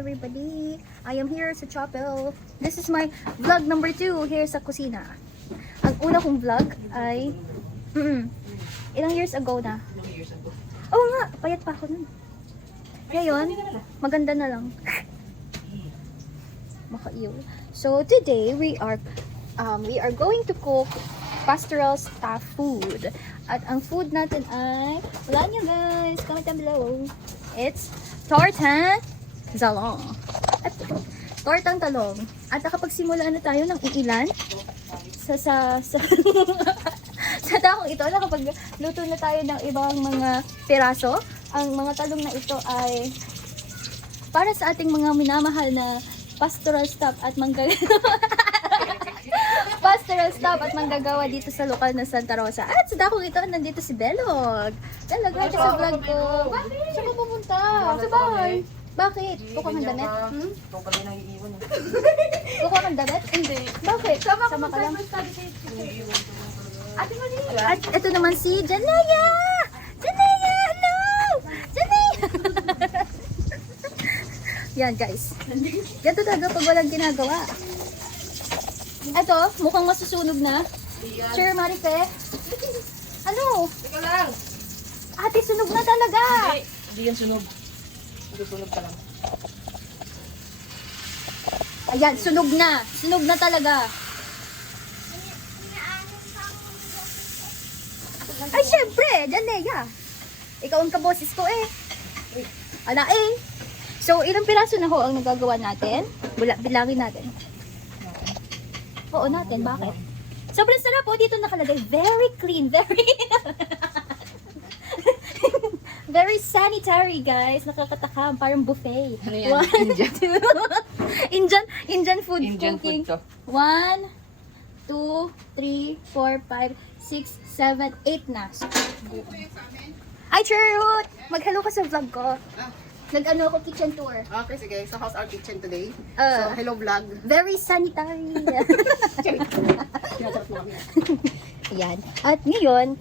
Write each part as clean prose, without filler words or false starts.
everybody! I am here sa chapel. This is my vlog number 2 here sa kusina. Ang una kong vlog ay ilang years ago na. Oo nga, payat pa ako nun. Ngayon, maganda na lang. Makaiyo. So today we are going to cook pastoral staff food. At ang food natin ay, wala nyo guys, comment down below. It's tortang talong. At tortang talong. At nakapagsimula na tayo ng iilan sa sa dakong ito. Nakapagluto na tayo ng ibang mga piraso. Ang mga talong na ito ay para sa ating mga minamahal na pastoral staff at manggagawa dito sa lokal na Santa Rosa. At sa dakong ito, nandito si Belog. Belog, hi ka sa vlog ko. Saan ka pumunta? Sa bahay. Bakit? Kukuha kang damit? Ikaw pala nang iiwan. Kukuha kang damit? Hindi. Bakit? Sama ka lang. Ate Mali. At ito naman si Janaya! Janaya! Hello! Janaya! Yan guys. Ganito talaga pag walang ginagawa. Ito, mukhang masusunog na. Sure, Marife? Ano? Teka lang! Ate, sunog na talaga! Hindi yan sunog. Sunog pa lang. Ayan, sunog na. Sunog na talaga. Ay, syempre, Janaya. Ikaw ang kaboses ko eh. Ala eh. So, ilang piraso na ho ang nagagawa natin? Bilangin natin. Oo natin, bakit? Sobrang sarap po dito nakalagay. Very clean, very sanitary, guys. Nakakatakam, parang buffet. Ano yan? Indian? Indian food Indian cooking. food to. 1, 2, 3, 4, 5, 6, 7, 8 na. Ay, Charot! Mag-hello ka sa vlog ko. Nag-ano ako kitchen tour. Okay, sige. So, how's our kitchen today? Uh, So, hello vlog. Very sanitary. Tinatapos mo kami. Ayan. At ngayon,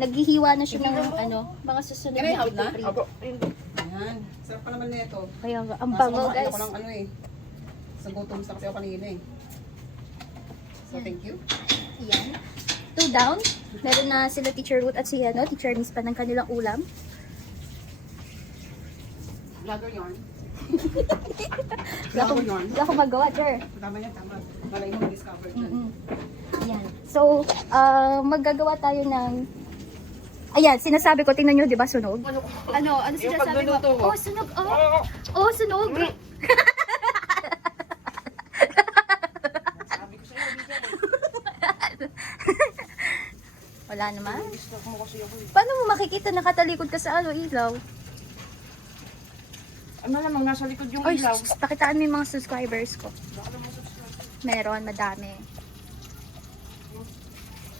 naghihiwa na siya ng mga susunod Can I na help na? ipipri. Opo. Ayan. Sarap pa naman nito. Kaya nga, ang bango guys. Ako lang sa gutom sa kasi ako kanina eh. So, thank you. Ayan. 2 down. Meron na sila Teacher Ruth at si Teacher Miss pa ng kanilang ulam. Vlogger yarn. Wala akong- wala akong magawa, Jer. Tama yan, tama. Malay mo discover dyan. Ayan. So, maggagawa tayo ng... Ayan, sinasabi ko, tingnan nyo, di ba, sunog? Ano Yung sinasabi mo? pagluluto ko. Oh, sunog, oh! Oh, sunog! Sabi ko sa'yo, hindi yan. Wala naman. Disturb mo kasi ako eh. Paano mo makikita nakatalikod ka sa ilaw? Ano namang nasa likod yung Oy, ilaw. pakitaan mo yung mga subscribers ko. Baka naman subscribe. Meron, madami.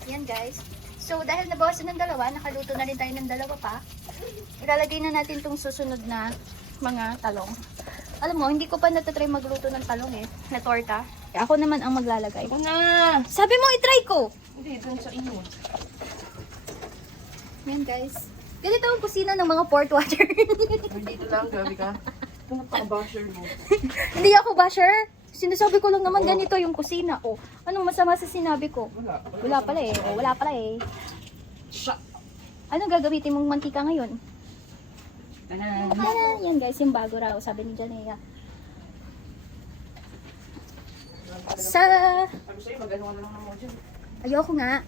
Yan guys. So, dahil nabawasan ng dalawa, nakaluto na rin tayo ng dalawa pa. Ilalagay na natin itong susunod na mga talong. Alam mo, hindi ko pa natatry magluto ng talong eh, na torta. Ako naman ang maglalagay. Ako na! Sabi mo, itry ko! Hindi, doon sa inyo. Yan guys. Ganito ang kusina ng mga port water. Dito lang, grabe ka. Ito napaka-basher mo. Hindi ako basher. Sinasabi ko lang naman ganito yung kusina. Oh, anong masama sa sinabi ko? Wala. Wala pala eh. Oh, wala pala eh. Shut! Ano gagamitin mong mantika ngayon? Tanan! Yan guys, yung bago raw, sabi ni Janea. Sa... Sabi sa'yo, mag-ano ka na lang mo dyan. Ayoko nga.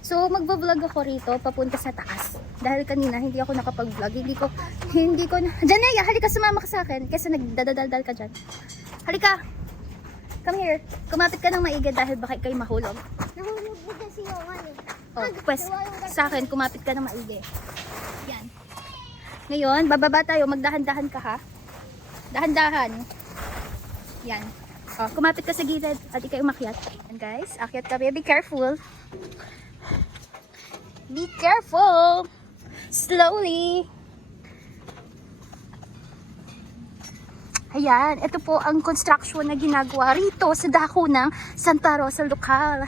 So, magbablog ako rito, papunta sa taas. Dahil kanina, hindi ako nakapag-vlog. Hindi ko na... Janea, halika, sumama ka sa akin. Kasi nagdadaldal ka dyan. Halika! Come here. Kumapit ka ng maigi dahil baka ikaw'y mahulog. Nahulog mo kasi yung ano. Oh, pues, sa akin, kumapit ka ng maigi. Yan. Ngayon, bababa tayo. Magdahan-dahan ka ha. Dahan-dahan. Yan. Oh, kumapit ka sa gilid at ikay umakyat. Yan guys, akyat kami. Be careful. Be careful. Slowly. Ayan, ito po ang construction na ginagawa rito sa dako ng Santa Rosa lokal.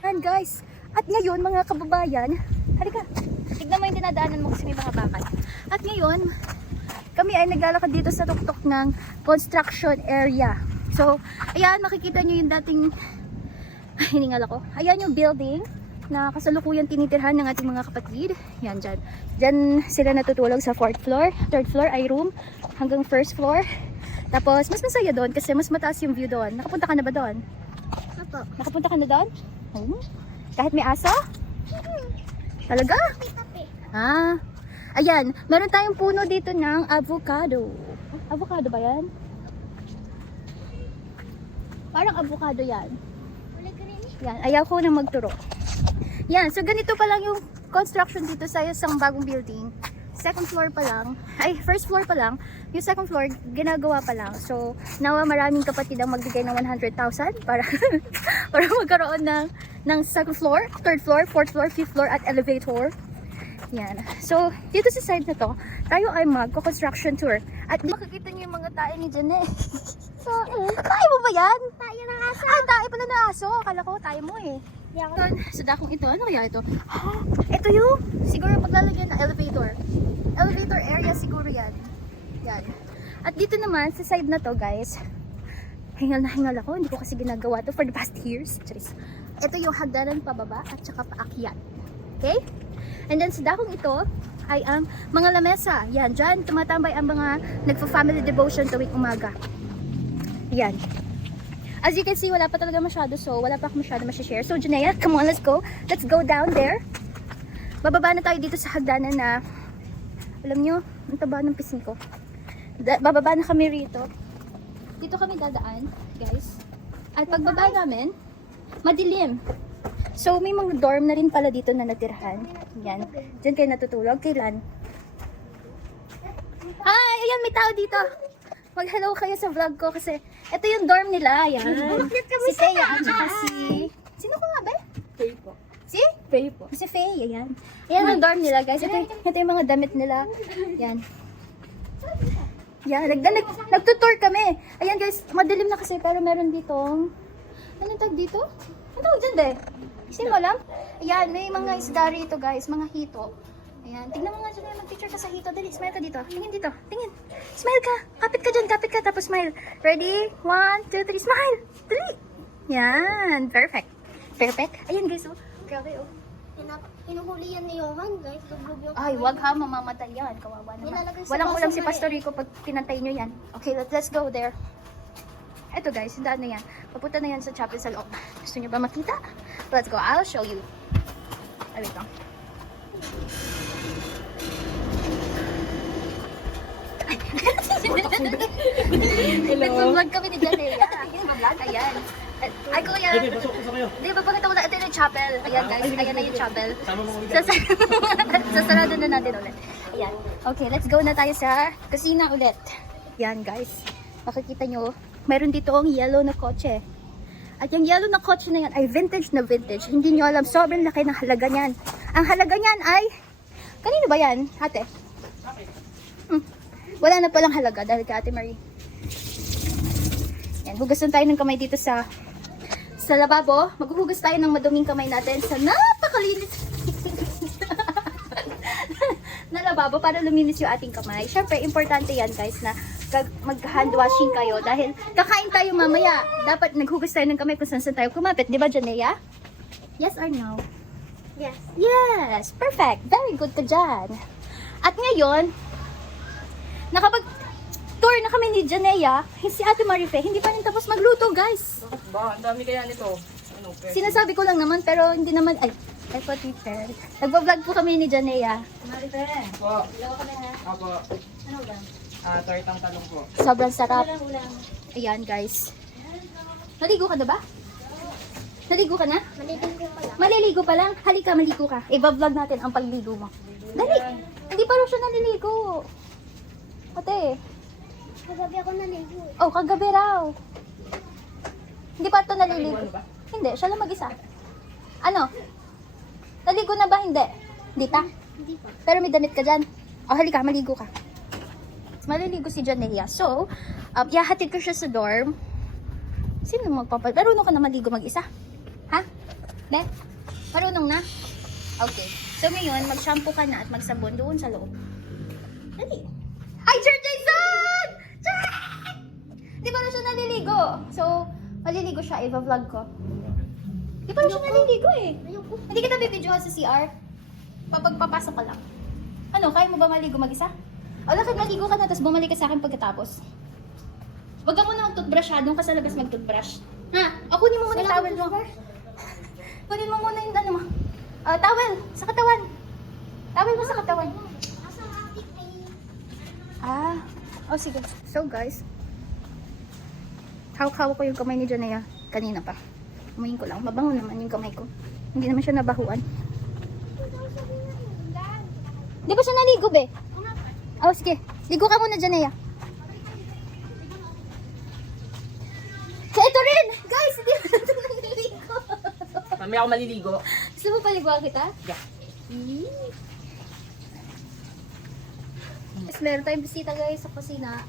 Ayan guys. At ngayon mga kababayan, halika. Tignan mo yung dinadaanan mo kasi may mga bakal. At ngayon, kami kami ay naglalakad dito sa tuktok ng construction area. So, ayan, makikita nyo yung dating, hiningal ako. Ayan yung building na kasalukuyan tinitirhan ng ating mga kapatid. Yan, dyan. Dyan sila natutulog sa 4th floor. 3rd floor ay room hanggang 1st floor. Tapos, mas masaya doon kasi mas mataas yung view doon. Nakapunta ka na ba doon? Apo. Nakapunta ka na doon? Oh. Kahit may aso? Talaga? Tapi. Ah. Ayan, meron tayong puno dito ng avocado. Avocado ba yan? Parang avocado yan. Wala green. Yan, ayaw ko nang magturo. Yan, so ganito pa lang yung construction dito sa isang bagong building. Second floor pa lang, ay first floor pa lang, yung second floor ginagawa pa lang. So, nawa maraming kapatid ang magbigay ng 100,000 para para magkaroon ng second floor, third floor, fourth floor, fifth floor at elevator. Yan. So, dito sa side na to, tayo ay magko-construction tour. At makikita niyo yung mga tae ni Jane. So, Tae mo ba yan? tayo ng aso. Ay, tae pala na aso. Akala ko tae mo eh. Di ako. Sa dakong ito, ano kaya ito? Ito yung, siguro paglalagyan ng elevator. Elevator area siguro yan. Yan. At dito naman, sa side na to guys, hingal na hingal ako. Hindi ko kasi ginagawa to for the past years. Charis. Ito yung hagdanan pababa at saka paakyat. Okay? And then sa dakong ito, ay ang mga lamesa. Yan, dyan tumatambay ang mga nagpa-family devotion tuwing umaga. Yan. As you can see, wala pa talaga masyado. So, wala pa ako masyado masishare. So, Janea, come on, let's go. Let's go down there. Bababa na tayo dito sa hagdanan na, alam nyo, ang taba ng pisngi ko. Bababa na kami rito. Dito kami dadaan, guys. At pagbaba namin, madilim. So, may mga dorm na rin pala dito na natirhan. Yan. Diyan kayo natutulog. Kailan? Hi! Ayan, may tao dito. Mag-hello kayo sa vlog ko kasi ito yung dorm nila. Ayan. Si Thea at saka si... Sino ko nga ba? Faye po. Si? Faye po. Si Faye. Ayan. Ayan ang dorm nila, guys. Ito yung mga damit nila. Yan. Yan. Nagtutour kami. Ayan, guys. Madilim na kasi pero meron ditong... Anong tag dito? Anong tawag dyan, be? Kasi mo alam? Ayan, may mga isda rito, guys. Mga hito. Ayan. Tignan mo nga dyan. Mag-picture ka sa hito. Dali, smile ka dito. Tingin dito. Tingin. Smile ka. Kapit ka dyan. Kapit ka. Tapos smile. Ready? 1, 2, 3. Smile. Dali. Yan. Perfect. Perfect. Ayan, guys. Oh. Grabe, oh. Hinuhuli yan ni Johan, guys. Lublog yung Ay, wag ha. Mamamatay yan. Kawawa naman. Nilalagay sa Walang baso ulam si na Pastor Rico pag pinantay nyo yan. Okay, let's go there. Eto guys, yung daan na yan. Papunta na yan sa chapel sa loob. Gusto nyo ba makita? Let's go. I'll show you. Ay, wait lang. Nag-vlog kami ni Janea. Ayan. Ay, kuya. Hindi, papakita ko na. Ito yung chapel. Ayan guys, ayan na yung chapel. Sasarado na natin ulit. Ayan. Okay, let's go na tayo sa kusina ulit. Ayan guys. Makikita nyo, mayroon dito ang yellow na kotse. At yung yellow na kotse na yan ay vintage na vintage. Hindi nyo alam, sobrang laki ng halaga niyan. Ang halaga niyan ay, kanino ba yan, ate? Wala na palang halaga dahil kay Ate Marie. Yan, hugasan tayo ng kamay dito sa lababo. Maghuhugas tayo ng maduming kamay natin sa napakalinis na lababo para luminis yung ating kamay. Syempre, importante yan guys na mag-hand washing kayo dahil kakain tayo mamaya. Dapat naghugas tayo ng kamay kung saan tayo kumapit. Di ba, Janea? Yes or no? Yes. Yes! Perfect! Very good ka dyan. At ngayon, nakapag-tour na kami ni Janea, si Ate Marife, hindi pa rin tapos magluto, guys. Bakit ba? Ang dami kaya nito. Ano, pwede? Sinasabi ko lang naman, pero hindi naman, ay po teacher. Nagpa-vlog po kami ni Janea. Marife, Po. ilaw kami ha. Apo. Ano ba? Tortang talong po. Sobrang sarap. Ayan, guys. Naligo ka na ba? Naligo ka na? Malibing ko pala. Maliligo pa lang? Halika, maligo ka. I-vlog natin ang pagligo mo. Dali! Hindi pa rin siya naliligo. Ate. Kagabi ako naligo eh. Oh, kagabi raw. Hindi pa ito naliligo. Hindi, siya lang mag-isa. Ano? Naligo na ba? Hindi. Hindi pa? Hindi pa. Pero may damit ka dyan. Oh, halika, maligo ka. Maliligo si Janea. So, ihahatid ko siya sa dorm. Sino magpapal? Marunong ka na maligo mag-isa? Ha? Ne? Marunong na? Okay. So, ngayon, mag-shampoo ka na at magsabon doon sa loob. Dali. Hi, Sir Jason! So, maliligo siya. I-vlog ko. Di pa rin siya naliligo eh. Ayoko. Hindi kita bibidyohan sa CR. Papagpapasok ka lang. Ano, kaya mo ba maligo mag-isa? O, lakad maligo ka na, tapos bumalik ka sa akin pagkatapos. Huwag ka muna mag-toothbrush ha. Doon ka sa labas mag-toothbrush. Ha? O, kunin mo muna yung towel mo. Kunin mo muna yung ano mo. Towel. Sa katawan. Towel mo sa katawan. Nasa ating ay... O sige. So guys, hawak-hawak ko yung kamay ni Janaya kanina pa. Umayin ko lang. Mabango naman yung kamay ko. Hindi naman siya nabahuan. Di ba siya naligo, be? Sige. Ligo ka muna, Janaya. Kaya ito rin! Guys, hindi mo ito naliligo. Mamaya ako maliligo. Gusto mo paliguan kita? Yeah. Yes, meron tayong bisita guys sa kusina.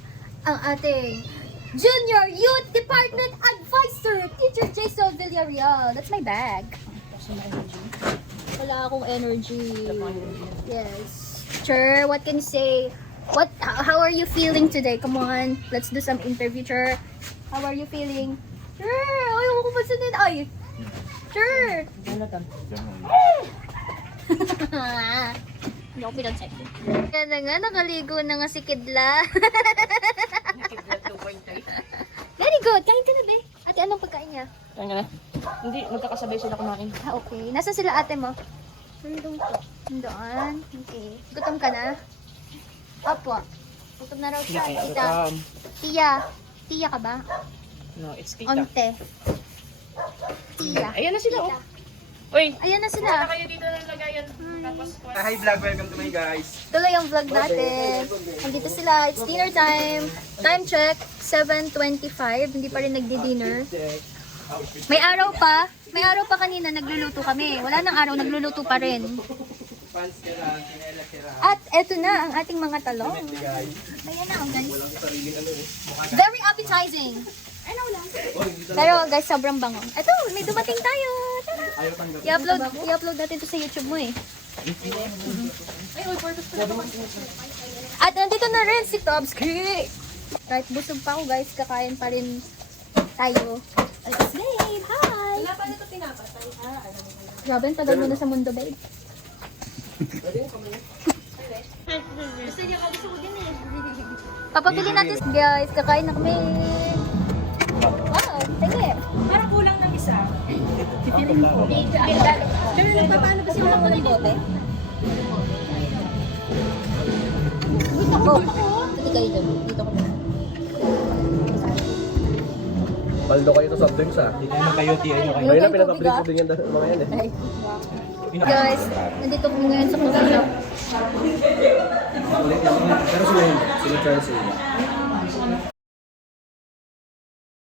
Ang ating Junior Youth Department Advisor, Teacher Jason Villarreal. That's my bag. Wala akong energy. Yes. Sure, what can you say? How are you feeling today? Come on, let's do some interview, Sure. How are you feeling? Sure, ayaw ko pansinin. Ay, Sure. Hindi ako pinag-check. Yan na nga, nakaligo na nga si Kidla. Very good. Kain ka na, be. Ate, anong pagkain niya? Kaya nga na. Hindi, magkakasabay sila kumain. Okay. Nasaan sila ate mo? Nandun po. Doon. Okay. Gutom ka na? Opo. Gutom na raw siya. Tita. Tia. Tia ka ba? No, it's kita. Onte. Tia. Ayan na sila, oh. Uy, Ayan na sila. na kayo dito ng lagayan. Tapos, Hi vlog, welcome to my guys. Tuloy ang vlog natin. Nandito sila. It's dinner time. Time check. 7:25. Hindi pa rin nagdi-dinner. May araw pa. May araw pa kanina nagluluto kami. Wala nang araw, nagluluto pa rin. Fans ka lang, kinela sira. At eto na ang ating mga talong. Guys, Ayan na, guys. walang sariling ano eh. Very appetizing. Pero guys, sobrang bango. Eto, may dumating tayo. Tara. Ayaw tanggap. I-upload natin to sa YouTube mo eh. At nandito na rin si Tobski. Kahit busog pa ako guys, kakain pa rin tayo. Alas babe, hi! Wala pa na ito pinapatay. Grabe, ang tagal mo na sa mundo, babe. Gusto niya ka, gusto ko din eh. Papabili natin guys, kakain na kami. Wow, sige. Parang kulang ng isa. Pero nagpapaano ba sila ng bote? Dito ko. Dito kayo dyan. Dito ko. Paldo kayo to soft drinks ah. Hindi naman kayo tiyan nyo kayo. Ngayon na pinapaplis din yan mga yan eh. Guys, nandito kami ngayon sa coffee shop. Pero sila Chelsea.